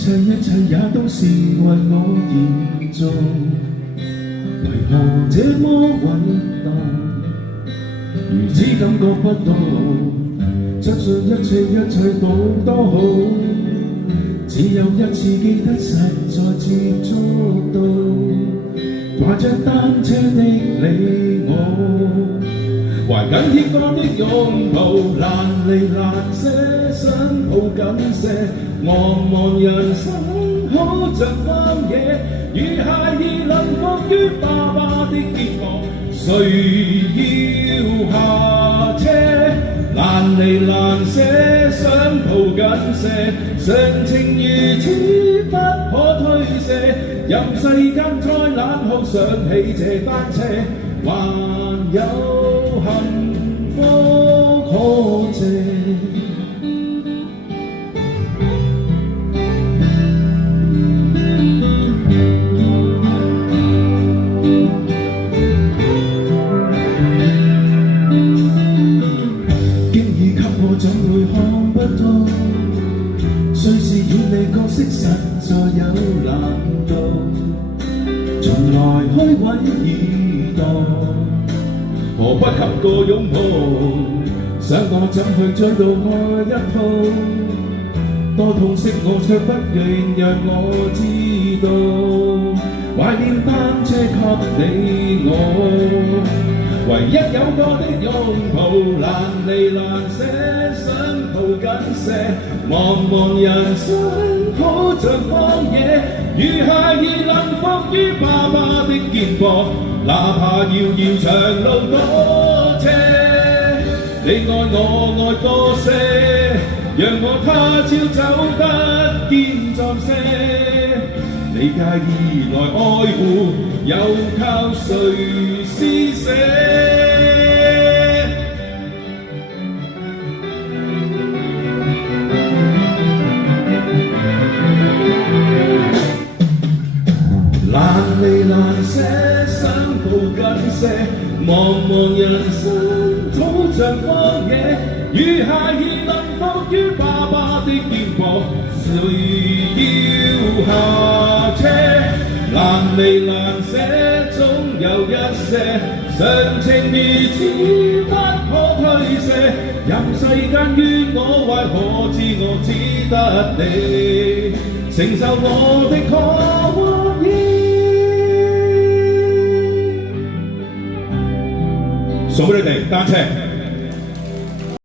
切也都是為我而做，為何這麼偉大？如此感覺不到，相信一切都好，只有一次記得實在接觸到，踏着單車的你我。懷緊天光的擁抱，難離難捨，想抱緊些。茫人生好像荒野，如孩兒能伏於爸爸的肩膊，誰要下車？難離難捨，想抱緊些，常情如此不可推卸。任世間再冷酷，想起這單車，還有幸福可借。經已給我怎會看不透，雖是遠離角色實在有難度，從來開穩耳朵，何不給個擁抱？想我怎去將到愛一套？多痛惜我卻不願讓我知道，懷念單車給你我，唯一有過的擁抱，難離難捨，想抱緊些。茫人生好像荒野，如孩兒能伏於爸爸的肩膊，哪怕遙遙長路多斜，你愛我愛多些，讓我他朝走得堅壯些。你介意來愛護，又靠誰施捨？難離難捨，想抱緊些。茫人生好像荒野，如孩兒能伏於爸爸的肩膊，誰要下車？難離難捨，總有一些常情如此不可推卸。任世間怨我壞，可知我只得你承受我的渴望意。送俾你哋單車。